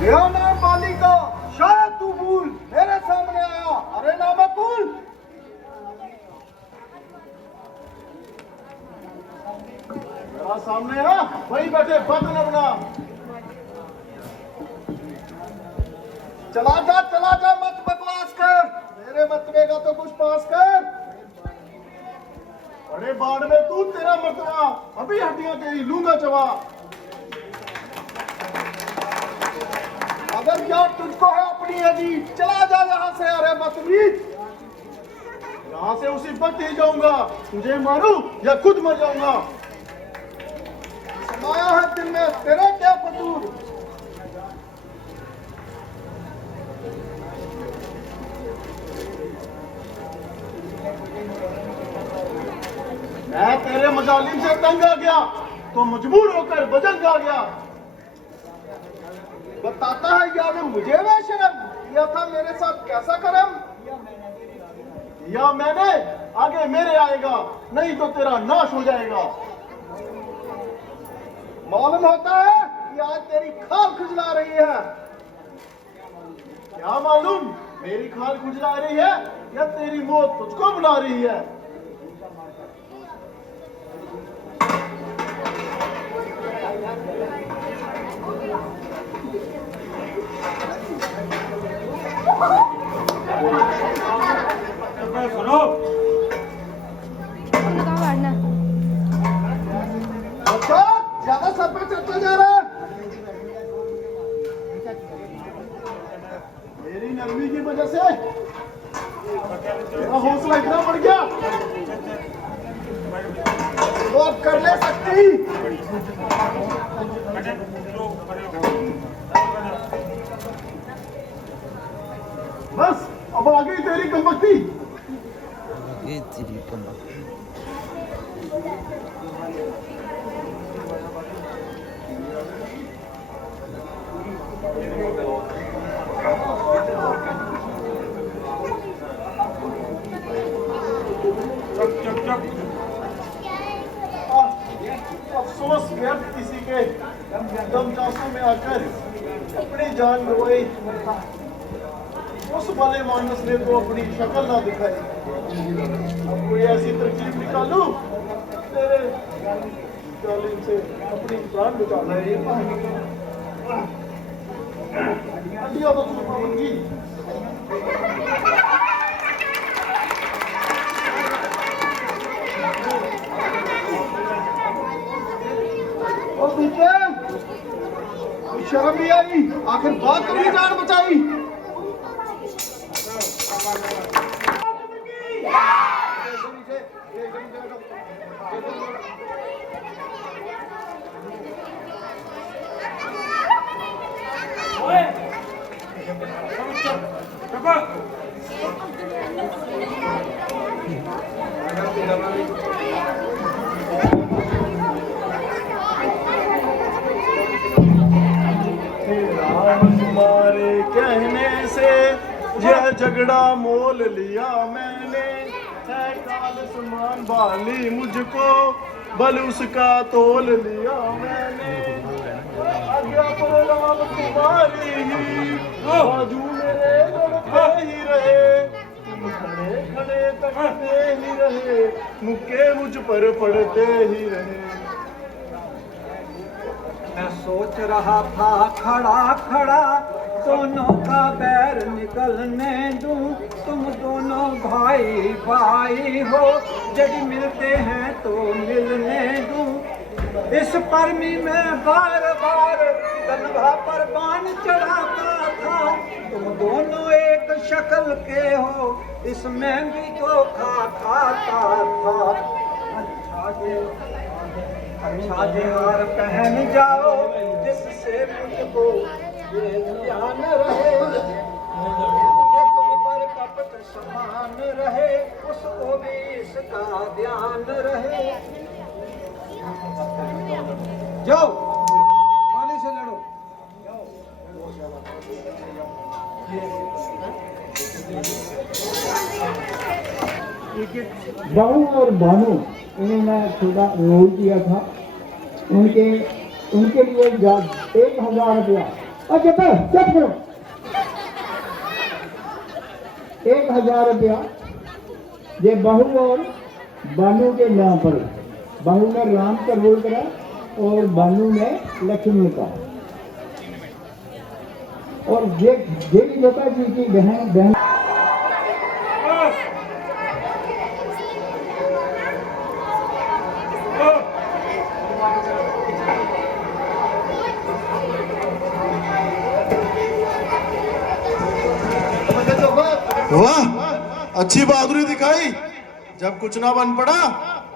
गया नाम बाली का, शायद तू भूल मेरे सामने आया, अरे ना मकबूल। मेरा सामने आ, वहीं बैठे बद न बना। चला जा मत बकवास कर, मेरे मतबे का तो कुछ पास कर। बड़े बाढ़ में तू तेरा मरतबा, अभी हड्डियां तेरी लूंगा चबा। अगर क्या तुझको है अपनी अजी, चला जा यहाँ से, अरे बदतमीज। यहाँ से उसी वक्त ही जाऊंगा, तुझे मारूं या खुद मर जाऊंगा। समाया है दिल में तेरा क्या कसूर। मैं तेरे मजालिम से तंग आ गया तो मजबूर होकर वजन गा गया। बताता है याद मुझे वह शर्म, किया था मेरे साथ कैसा करम। या मैंने आगे मेरे आएगा, नहीं तो तेरा नाश हो जाएगा। मालूम होता है कि आज तेरी खाल खुजला रही है। क्या मालूम मेरी खाल खुजला रही है या तेरी मौत तुझको बुला रही है। सुनो अच्छा ज्यादा सर पे चढ़ता जा रहा है। मेरी नरमी की वजह से मेरा हौसला इतना बढ़ गया तो अब कर ले सकती। बस अब आ गई तेरी कमबख्ती। अफसोस व्यर्थ किसी के दम चांसों में आकर अपनी जान गवाई। उस भले मानस ने तो अपनी शक्ल ना दिखाई। अब कोई ऐसी तरकीब निकालूं तेरे जालिम से अपनी प्राण बचा ले। हड्डियां तो तू पावन की। और पीछे शर्म भी आई, आखिर बात तो नहीं जान बचाई। तुम्हारे कहने से यह झगड़ा मोल लिया मैंने। है काल समान बाली मुझको, बल उसका तोल लिया मैंने। आज्ञा प्रणाम तुम्हारी ही, बाजू मेरे लड़ते ही रहे। तुम खड़े खड़े तकते ही रहे, मुक्के मुझ पर पड़ते ही रहे। मैं सोच रहा था खड़ा खड़ा दोनों का बैर निकलने दूं। तुम दोनों भाई भाई हो, जब मिलते हैं तो मिलने दूं। इस परमी में बार बार गंगा पर बाण चढ़ाता था। तुम दोनों एक शक्ल के हो, इसमें भी धोखा खाता था। अच्छा हार पहन जाओ जिससे मुझको ये ध्यान रहे। तुम पर कपट समान रहे, उसको भी इसका ध्यान रहे। जाओ पानी से लड़ो। बाबू और भानु उन्होंने थोड़ा रोल किया था। उनके लिए 1000 रुपया और चुप करो। 1000 रुपया ये बहू और बानू के नाम पर। बहू ने राम का रोल करा और बानू ने लक्ष्मण का। और ये देवी देवता जी की बहन वाह, अच्छी बहादुरी दिखाई। जब कुछ ना बन पड़ा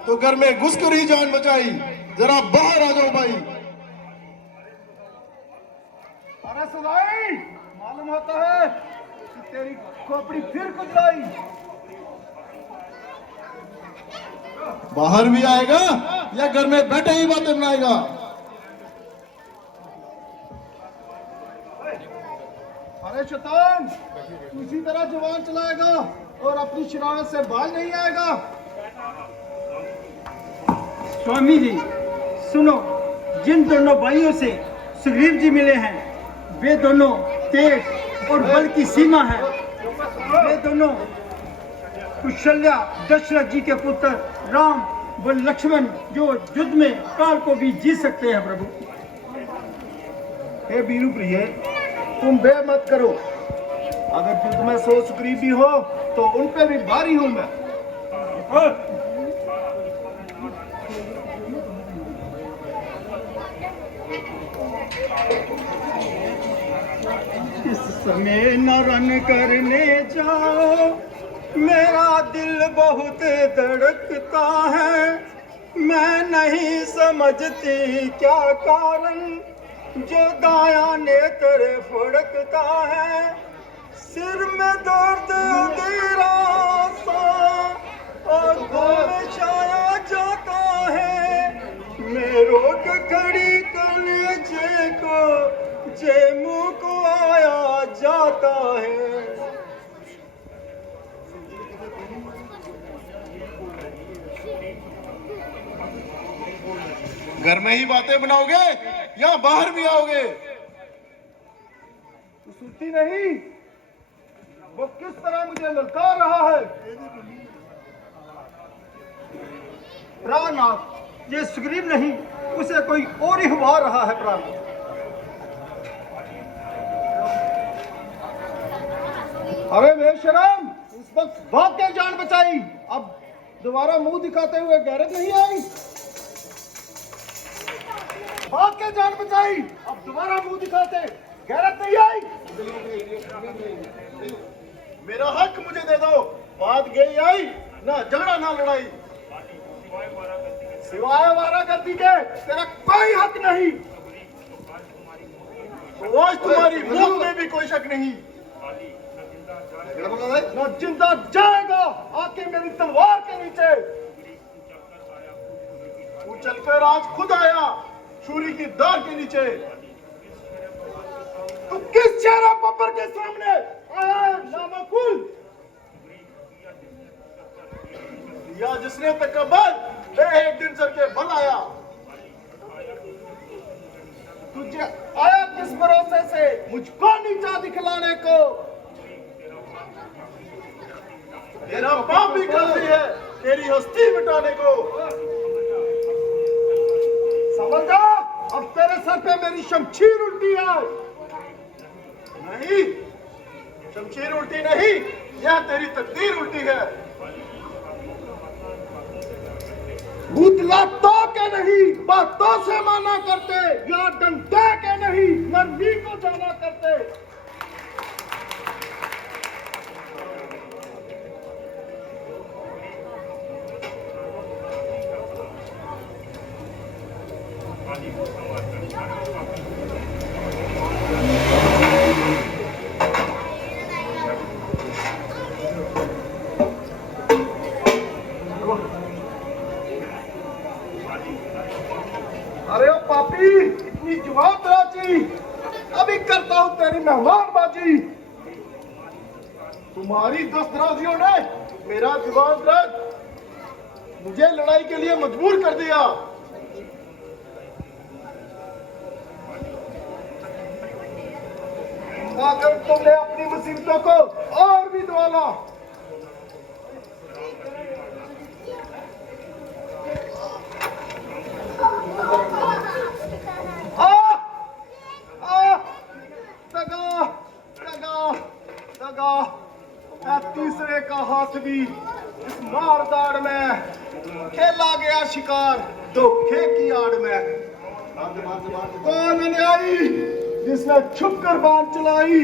तो घर में घुसकर ही जान बचाई। जरा बाहर आ जाओ भाई। अरे सदाई, मालूम होता है कि तेरी खोपड़ी फिर कुचलाई। बाहर भी आएगा या घर में बैठे ही बातें बनाएगा? अरे शैतान, तू इसी तरह जुबान चलाएगा और अपनी शरारत से बाज नहीं आएगा। स्वामी जी सुनो, जिन दोनों भाइयों से सुग्रीव जी मिले हैं वे दोनों तेज और बल की सीमा है। वे दोनों कुशल्या दशरथ जी के पुत्र राम व लक्ष्मण, जो युद्ध में काल को भी जीत सकते हैं। प्रभु हे वीरू प्रिय, तुम बे मत करो। अगर युद्ध में 100 सुग्रीवी हो तो उन पे भी भारी हूं मैं। इस समय न रन करने जाओ, मेरा दिल बहुत धड़कता है। मैं नहीं समझती क्या कारण जो दाया नेत्र फड़कता है। सिर में दर्द अंधेरा सा आंखों में छाया जाता है। मैं रोक खड़ी कलेजे को जे मुंह को आया जाता है। घर में ही बातें बनाओगे या बाहर भी आओगे? तू सुनती नहीं? वो किस तरह मुझे ललकार रहा है। प्राणनाथ, ये सुग्रीव नहीं, उसे कोई और ही हुआ रहा है। प्राणनाथ, अरे बेशरम, इस वक्त भाग के जान बचाई, अब दोबारा मुंह दिखाते हुए गैरत नहीं आई। भाग के जान बचाई, अब दोबारा मुंह दिखाते गैरत नहीं आई। मेरा हक मुझे दे दो। बात गई आई, ना झगड़ा ना लड़ाई। सिवाय वारागर्दी के तेरा कोई हक नहीं। तो आज तुम्हारी मुंह में भी कोई शक नहीं। न जिंदा जाएगा आके मेरी तलवार के नीचे। तू चलकर आज खुद आया छुरी की धार के नीचे। तू किस चेहरा बब्बर के सामने आया है नामकुल? या जिसने तकबर वे एक दिन सर के बल आया। तुझे आया किस भरोसे से मुझको नीचा दिखलाने को? तेरा पाप भी काफी है तेरी हस्ती मिटाने को। समझ जा, अब तेरे सर पे मेरी शमशीर उल्टी है। नहीं, शमशीर उल्टी नहीं, यह तेरी तकदीर उल्टी है। भूतलातों के नहीं बातों से माना करते, या डंडे के नहीं नरमी को जाना करते। अरे ओ पापी, इतनी जुबान दराजी, अभी करता हूं तेरी मेहमानबाजी। तुम्हारी दस्तराजियों ने मेरा जुबान दराज मुझे लड़ाई के लिए मजबूर कर दिया। मगर तुमने अपनी मुसीबतों को और भी दुआला। तीसरे का हाथ भी इस मारदाड़ में खेला गया शिकार धोखे की आड़ में। कौन न्यायी जिसने छुप कर बात चलाई?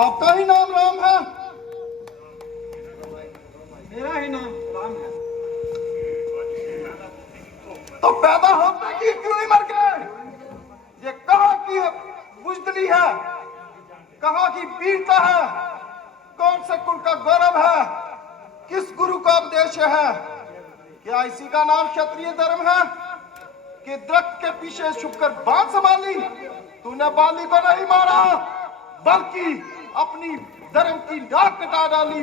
आपका ही नाम राम है? मेरा ही नाम राम है। तो पैदा होते ही क्यों नहीं मर गए? ये कहाँ की बुजदली है, कहाँ की वीरता है, कौन से कुल का गौरव है, किस गुरु का उपदेश है? क्या इसी का नाम क्षत्रिय धर्म है कि दरख्त के पीछे छुपकर बात संभाली? तूने बाली को नहीं मारा बल्कि अपनी धर्म की नाक कटा डाली।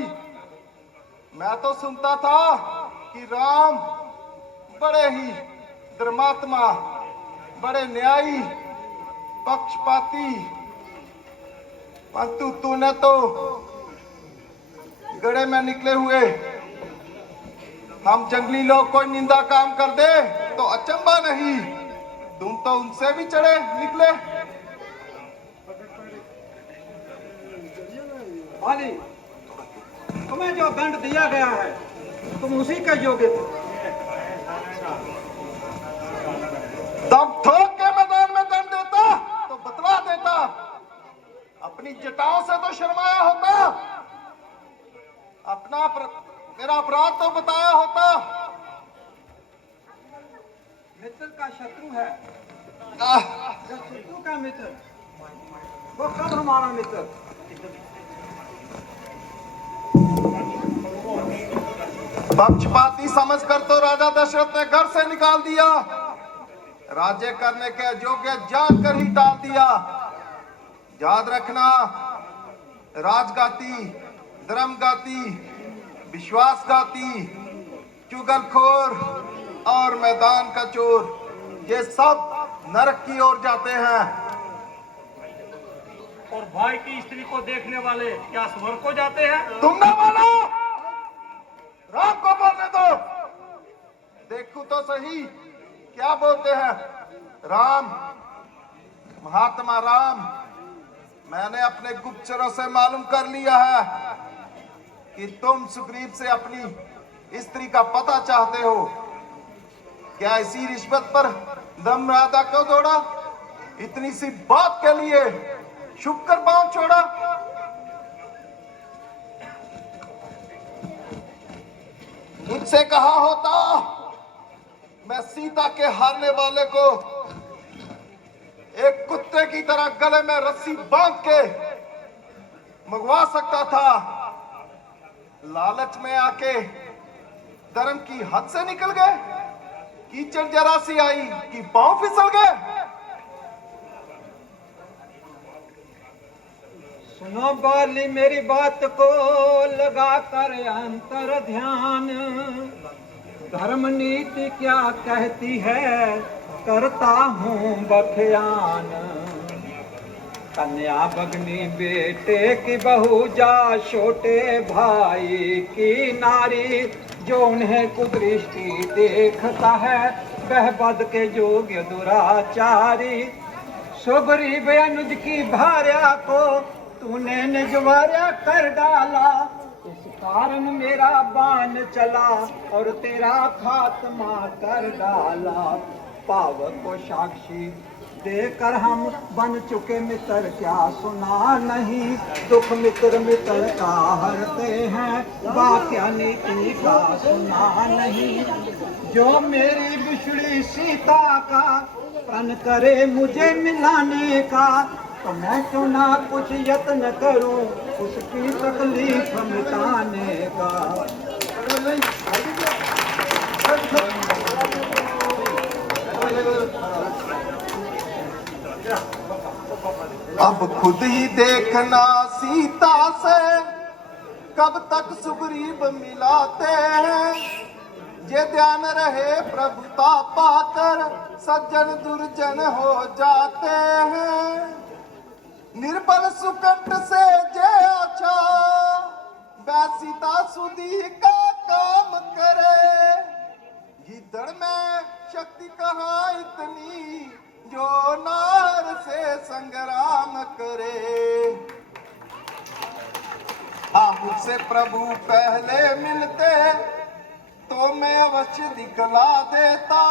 मैं तो सुनता था कि राम बड़े ही धर्मात्मा, बड़े न्यायी, पक्षपाती, परंतु तूने तो गड़े में निकले हुए हम जंगली लोग कोई निंदा काम कर दे तो अचंबा नहीं, तुम तो उनसे भी चढ़े निकले। बाली, तुम्हें जो दंड दिया गया है तुम उसी के योग्य थे। तब ठोक के मैदान में दंड देता तो बतला देता, अपनी जटाओं से तो शर्माया होता, अपना मेरा अपराध तो बताया होता। मित्र का शत्रु है, जब शत्रु का मित्र वो कब हमारा मित्र? पक्षपाती समझकर तो राजा दशरथ ने घर से निकाल दिया, राज्य करने के योग्य जानकर ही टाल दिया। याद रखना, राजगाती, धर्मगाती, विश्वासघाती, चुगलखोर और मैदान का चोर ये सब नरक की ओर जाते हैं। और भाई की स्त्री को देखने वाले क्या स्वर्ग को जाते हैं? तुम ना बोलो, राम को बोलने दो। देखो तो सही क्या बोलते हैं। राम, महात्मा राम, मैंने अपने गुप्तचरों से मालूम कर लिया है कि तुम सुग्रीव से अपनी स्त्री का पता चाहते हो। क्या इसी रिश्वत पर धर्मराजा को दौड़ा? इतनी सी बात के लिए छुप कर बात छोड़ा? मुझसे कहा होता मैं सीता के हारने वाले को एक कुत्ते की तरह गले में रस्सी बांध के मंगवा सकता था। लालच में आके धर्म की हद से निकल गए। कीचड़ जरा सी आई कि पांव फिसल गए। सुनो बाली मेरी बात को लगा कर अंतर ध्यान, धर्म नीति क्या कहती है करता हूँ बख्यान। कन्या बगनी बेटे की बहू जा छोटे भाई की नारी, जो उन्हें कुदृष्टि देखता है वह बद के योग्य दुराचारी। सुग्रीव अनुज की भार्या को तूने निजवार्या कर डाला, इस कारण मेरा बाण चला और तेरा खात्मा कर डाला। पावक को साक्षी देकर हम बन चुके मित्र क्या सुना नहीं, दुख मित्र मित्र का हरते हैं वाक्या नीति का सुना नहीं। जो मेरी बिछड़ी सीता का प्रण करे मुझे मिलाने का, तो मैं क्यों ना कुछ यत्न करूं उसकी तकलीफ मिटाने का। अब खुद ही देखना सीता से कब तक सुग्रीव मिलाते हैं। ये ध्यान रहे प्रभुता पाकर सज्जन दुर्जन हो जाते हैं। निर्बल सुकंठ से जय अच्छा बैसीता सुधी का काम करे। गिद्धड़ में शक्ति कहाँ इतनी जो नार से संग्राम करे। हाँ मुझसे प्रभु पहले मिलते तो मैं अवश्य दिखला देता।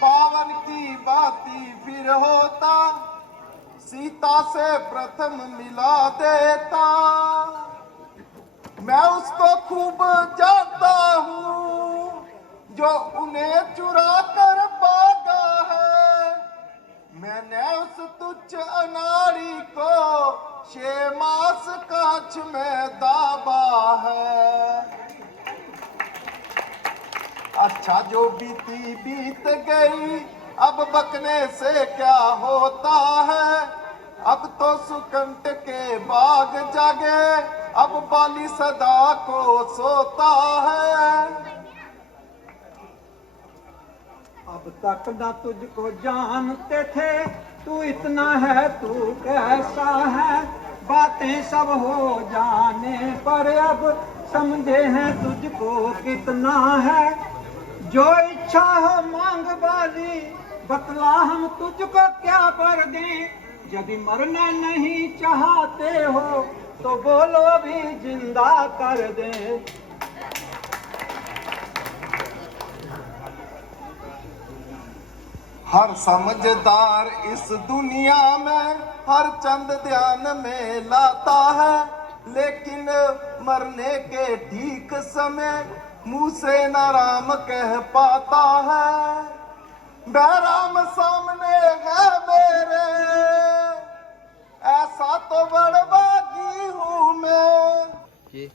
पावन की बाती फिर होता सीता से प्रथम मिला देता। मैं उसको खूब जानता हूँ जो उन्हें चुरा कर भागा है। मैंने उस तुच्छ अनाड़ी को 6 मास कांच में दाबा है। अच्छा जो बीती बीत गई अब बकने से क्या होता है। अब तो सुकंठ के बाग जागे अब बाली सदा को सोता है। अब तक न तुझको जानते थे तू इतना है तू कैसा है। बातें सब हो जाने पर अब समझे हैं तुझको कितना है। जो इच्छा हो मांग वाली बतला हम तुझको क्या कर दें। यदि मरना नहीं चाहते हो तो बोलो भी जिंदा कर दें। हर समझदार इस दुनिया में हर चंद ध्यान में लाता है। लेकिन मरने के ठीक समय मुंह से न राम कह पाता है। बैराम सामने है मेरे ऐसा तो बड़बागी हूँ मैं।